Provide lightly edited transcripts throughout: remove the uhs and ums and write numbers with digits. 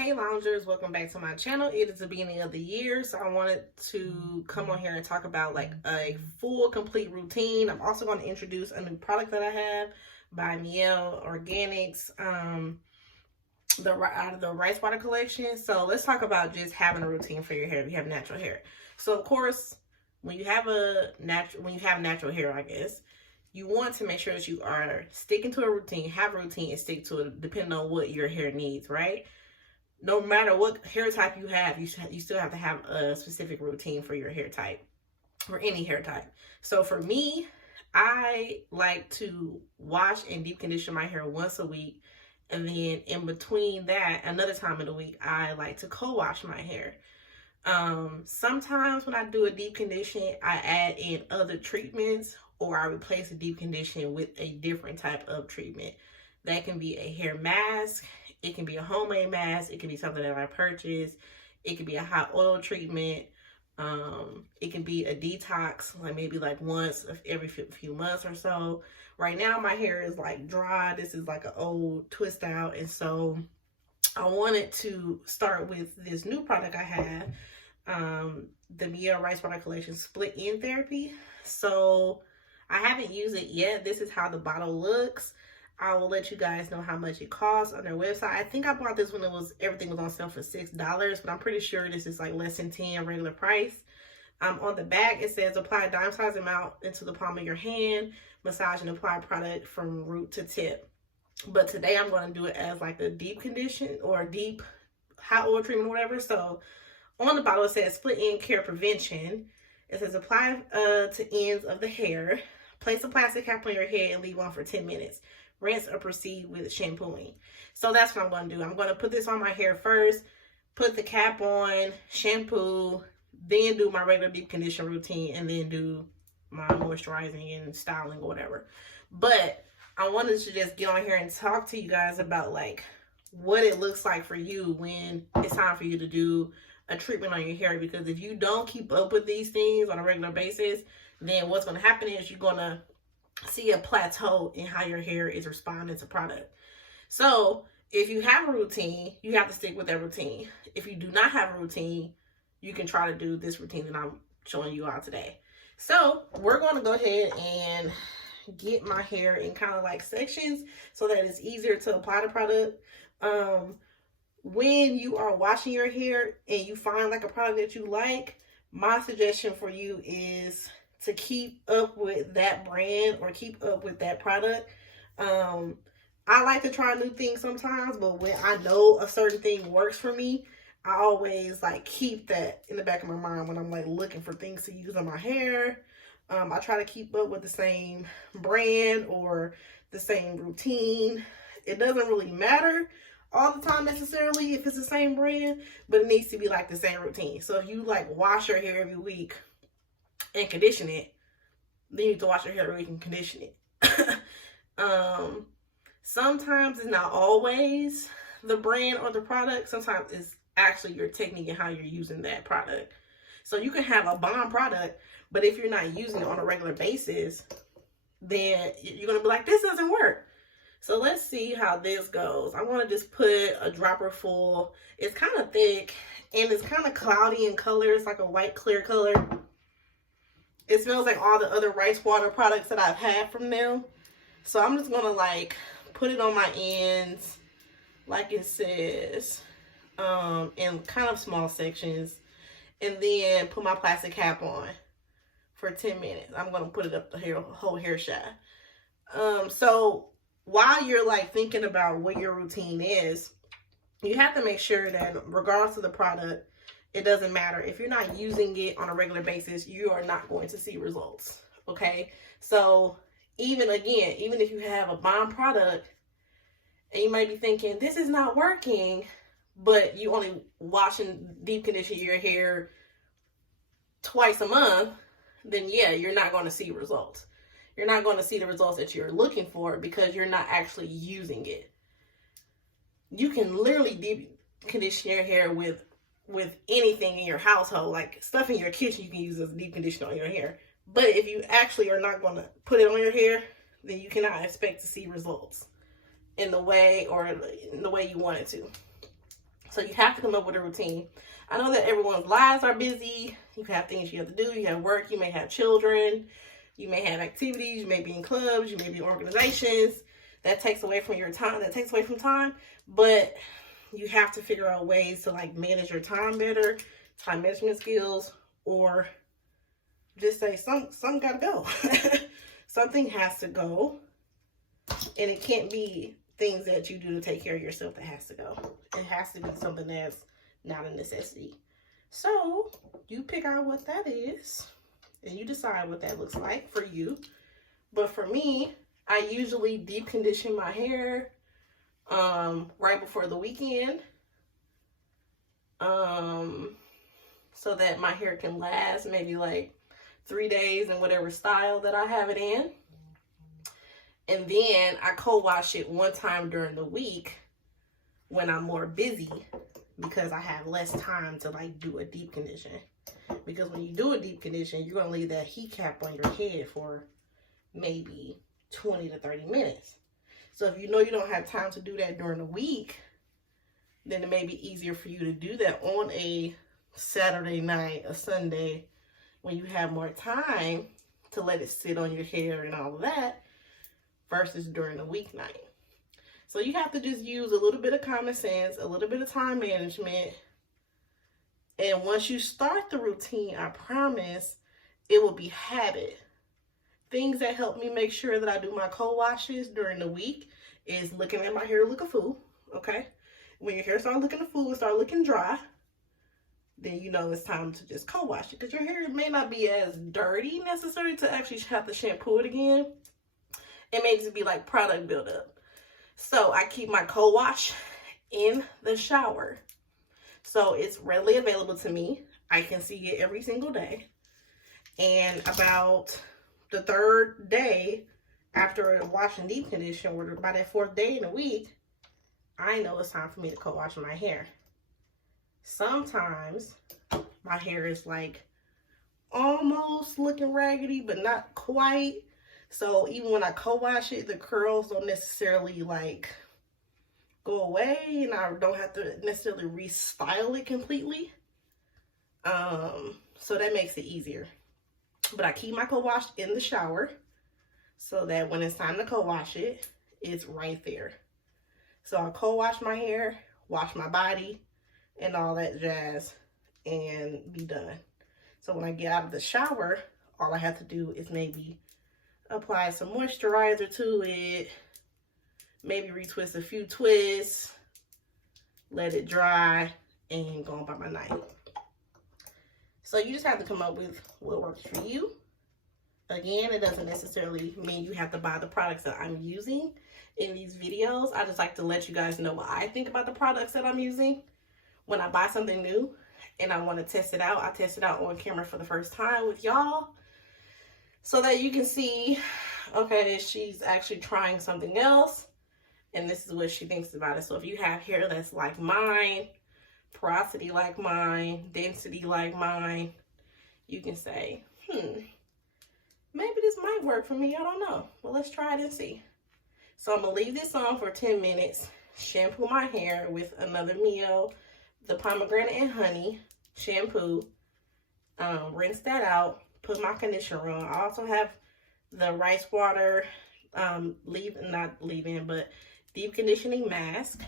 Hey loungers, welcome back to my channel. It is the beginning of the year, so I wanted to come on here and talk about like a full complete routine. I'm also going to introduce a new product that I have by Mielle Organics, out of the rice water collection. So let's talk about just having a routine for your hair if you have natural hair. So of course, when you have natural hair, I guess, you want to make sure that you are sticking to a routine, have a routine, and stick to it depending on what your hair needs, right? No matter what hair type you have, you still have to have a specific routine for your hair type, or any hair type. So for me, I like to wash and deep condition my hair once a week. And then in between that, another time of the week, I like to co-wash my hair. Sometimes when I do a deep condition, I add in other treatments, or I replace a deep condition with a different type of treatment. That can be a hair mask. It can be a homemade mask. It can be something that I purchased. It can be a hot oil treatment. It can be a detox, like maybe like once every few months or so. Right now, my hair is like dry. This is like an old twist out. And so I wanted to start with this new product I have, the Mielle Rice Water Collection Split End Therapy. So I haven't used it yet. This is how the bottle looks. I will let you guys know how much it costs on their website. I think I bought this when everything was on sale for $6, but I'm pretty sure this is like less than 10 regular price. On the back, it says apply a dime size amount into the palm of your hand, massage and apply product from root to tip. But today I'm going to do it as like a deep condition or a deep hot oil treatment or whatever. So on the bottle, it says split end care prevention. It says apply to ends of the hair. Place a plastic cap on your head and leave on for 10 minutes. Rinse or proceed with shampooing. So that's what I'm going to do. I'm going to put this on my hair first, put the cap on, shampoo, then do my regular deep condition routine, and then do my moisturizing and styling or whatever. But I wanted to just get on here and talk to you guys about like what it looks like for you when it's time for you to do a treatment on your hair. Because if you don't keep up with these things on a regular basis, then what's going to happen is you're going to see a plateau in how your hair is responding to product. So if you have a routine, you have to stick with that routine. If you do not have a routine, you can try to do this routine that I'm showing you all today. So we're going to go ahead and get my hair in kind of like sections so that it's easier to apply the product. When you are washing your hair and you find like a product that you like, my suggestion for you is to keep up with that brand or keep up with that product. I like to try new things sometimes, but when I know a certain thing works for me, I always like keep that in the back of my mind when I'm like looking for things to use on my hair. I try to keep up with the same brand or the same routine. It doesn't really matter all the time necessarily if it's the same brand, but it needs to be like the same routine. So if you like wash your hair every week and condition it, then you need to wash your hair every week and condition it. Sometimes it's not always the brand or the product. Sometimes it's actually your technique and how you're using that product. So you can have a bomb product, but if you're not using it on a regular basis, then you're going to be like, this doesn't work. So let's see how this goes. I'm going to just put a dropper full. It's kind of thick and it's kind of cloudy in color. It's like a white clear color. It smells like all the other rice water products that I've had from them. So I'm just going to like put it on my ends like it says, in kind of small sections, and then put my plastic cap on for 10 minutes. I'm going to put it up the whole hair shaft. So while you're like thinking about what your routine is, you have to make sure that regardless of the product, it doesn't matter. If you're not using it on a regular basis, you are not going to see results. Okay. So even if you have a bomb product and you might be thinking, this is not working, but you only wash and deep condition your hair twice a month, then yeah, you're not going to see results. You're not going to see the results that you're looking for because you're not actually using it. You can literally deep condition your hair with anything in your household, like stuff in your kitchen you can use as a deep conditioner on your hair. But if you actually are not going to put it on your hair, then you cannot expect to see results in the way you want it to. So you have to come up with a routine. I know that everyone's lives are busy. You have things you have to do. You have work. You may have children. You may have activities. You may be in clubs. You may be in organizations. That takes away from your time. That takes away from time. But you have to figure out ways to like manage your time better, time management skills, or just say some gotta go. Something has to go. And it can't be things that you do to take care of yourself that has to go. It has to be something that's not a necessity. So you pick out what that is and you decide what that looks like for you. But for me, I usually deep condition my hair right before the weekend, so that my hair can last maybe like 3 days in whatever style that I have it in. And then I co-wash it one time during the week when I'm more busy, because I have less time to like do a deep condition. Because when you do a deep condition, you're gonna leave that heat cap on your head for maybe 20 to 30 minutes. So if you know you don't have time to do that during the week, then it may be easier for you to do that on a Saturday night, a Sunday, when you have more time to let it sit on your hair and all of that, versus during the weeknight. So you have to just use a little bit of common sense, a little bit of time management. And once you start the routine, I promise it will be habit. Things that help me make sure that I do my co-washes during the week is looking at my hair look a fool, okay? When your hair starts looking a fool and start looking dry, then you know it's time to just co-wash it, because your hair may not be as dirty necessarily to actually have to shampoo it again. It may just be like product buildup. So I keep my co-wash in the shower. So it's readily available to me. I can see it every single day. And about the third day after a wash and deep condition, or by that fourth day in a week, I know it's time for me to co-wash my hair. Sometimes my hair is like almost looking raggedy, but not quite. So even when I co-wash it, the curls don't necessarily like go away, and I don't have to necessarily restyle it completely. So that makes it easier. But I keep my co-wash in the shower so that when it's time to co-wash it, it's right there. So I'll co-wash my hair, wash my body, and all that jazz, and be done. So when I get out of the shower, all I have to do is maybe apply some moisturizer to it, maybe retwist a few twists, let it dry, and go on by my night. So you just have to come up with what works for you. Again, it doesn't necessarily mean you have to buy the products that I'm using in these videos. I just like to let you guys know what I think about the products that I'm using. When I buy something new and I want to test it out, I test it out on camera for the first time with y'all, so that you can see, okay, she's actually trying something else, and this is what she thinks about it. So if you have hair that's like mine, porosity like mine, density like mine, you can say, maybe this might work for me. I don't know. Well, let's try it and see. So I'm going to leave this on for 10 minutes, shampoo my hair with another Mio, the pomegranate and honey shampoo, rinse that out, put my conditioner on. I also have the rice water deep conditioning mask,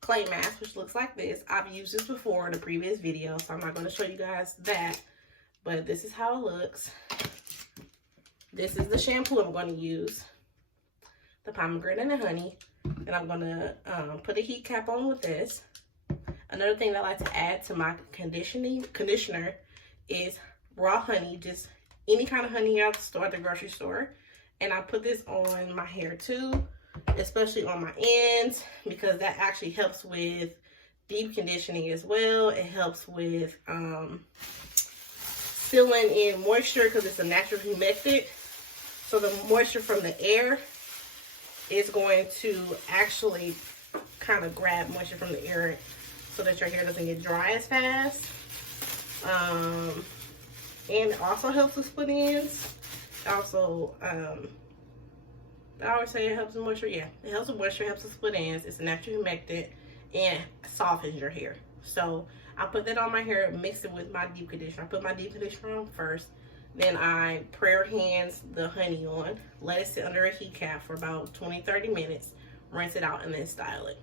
clay mask, which looks like this. I've used this before in a previous video, so I'm not going to show you guys that, but this is how it looks. This is the shampoo I'm going to use, the pomegranate and honey, and I'm going to put a heat cap on with this. Another thing that I like to add to my conditioner is raw honey, just any kind of honey out the store, at the grocery store. And I put this on my hair too, especially on my ends, because that actually helps with deep conditioning as well. It helps with filling in moisture, because it's a natural humectant. So the moisture from the air is going to actually kind of grab moisture from the air so that your hair doesn't get dry as fast. And it also helps with split ends. Also, I always say it helps with moisture. Yeah, it helps with moisture, helps with split ends. It's a natural humectant, and softens your hair. So I put that on my hair, mix it with my deep conditioner. I put my deep conditioner on first. Then I prayer hands the honey on, let it sit under a heat cap for about 20-30 minutes, rinse it out, and then style it.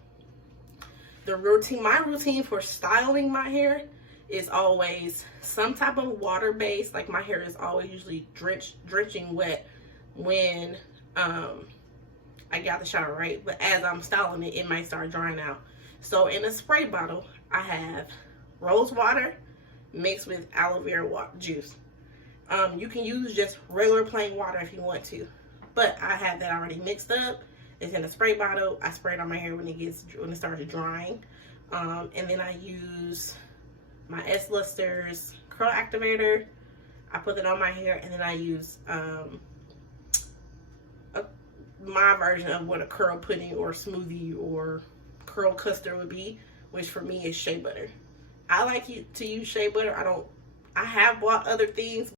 My routine for styling my hair is always some type of water base. Like my hair is always usually drenching wet when I get out the shower, right? But as I'm styling it, it might start drying out. So in a spray bottle, I have rose water mixed with aloe vera juice. You can use just regular plain water if you want to, but I have that already mixed up. It's in a spray bottle. I spray it on my hair when it starts drying, and then I use my S-Lusters curl activator. I put it on my hair, and then I use my version of what a curl pudding or smoothie or curl custard would be, which for me is shea butter. I like to use shea butter. I have bought other things,